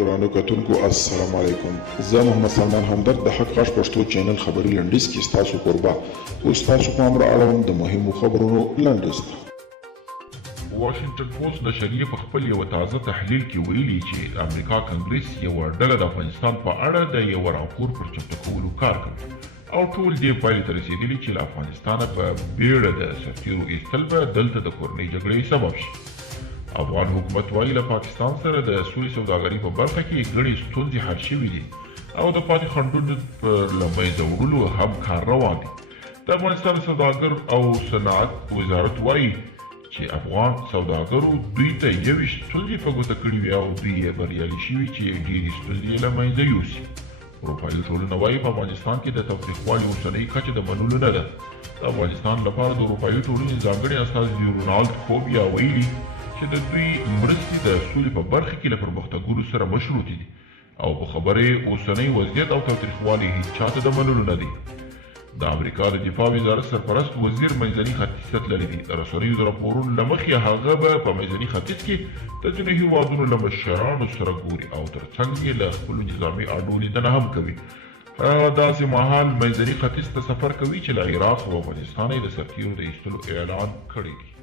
ګرانو کتونکو السلام علیکم. زه محمد سلمان همدرد د حق غږ پښتو چینل خبري لنډیز کې ستاسو کوربه اوس تاسو پام را اړوم د مهمو خبرونو لنډیز ته. واشنگټن پوسټ نشریه په خپل یو تازه تحلیل کې ویلي چې امریکا کنګریس یو ډله د افغانستان په اړه د یو راپور پر چمتو کولو کار کوي او ټول دې پایلې ته رسېدلي چې له افغانستانه په بیړه د سرتیرو ایستل به دلته د کورنۍ جګړې سبب شي. افغان حکومت وایي له پاکستان سره د سولې سوداګرۍ په برخه کې ګڼې ستونزې حل شوي دي او د پاتې خنډونو پر له منځه وړلو هم کار روان دی. د افغانستان سوداګر او صنعت وزارت وایي چې افغان سوداګرو دوی ته 21 ستونزې په ګوته کړي وي او دوی یې بریالي شوي چې ډېرې ستونزې یې له منځه یوسي. اروپایي ټولنه وایي په افغانستان کې د تاوتریخوالي اوسنۍ کچه د منلو نه ده. د افغانستان لپاره د اروپایي ټولنې ځانګړي استازي رونالډ کوبیا ویلي چې د دوی مرستې د سولې په برخه کې له پرمختګونو سره مشروطې دي او په خبره اوسنۍ وضعیت او تاوتریخوالي هیڅ چاته د منلو نه دي. د امریکا د دفاع وزارت سرپرست وزیر منځني ختیځ تللی دی. د رسنیو د راپورونو له مخې هغه به په منځني ختیځ کې د ځینو هیوادونو له مشرانو سره ګوري او ترڅنګ یې له خپلو نظامي اډو لیدنه هم کوي. داسې مهال منځني ختیځ ته سفر کوي چې له عراق او افغانستان یې د سرتیرو د ایستلو اعلان کړی دی.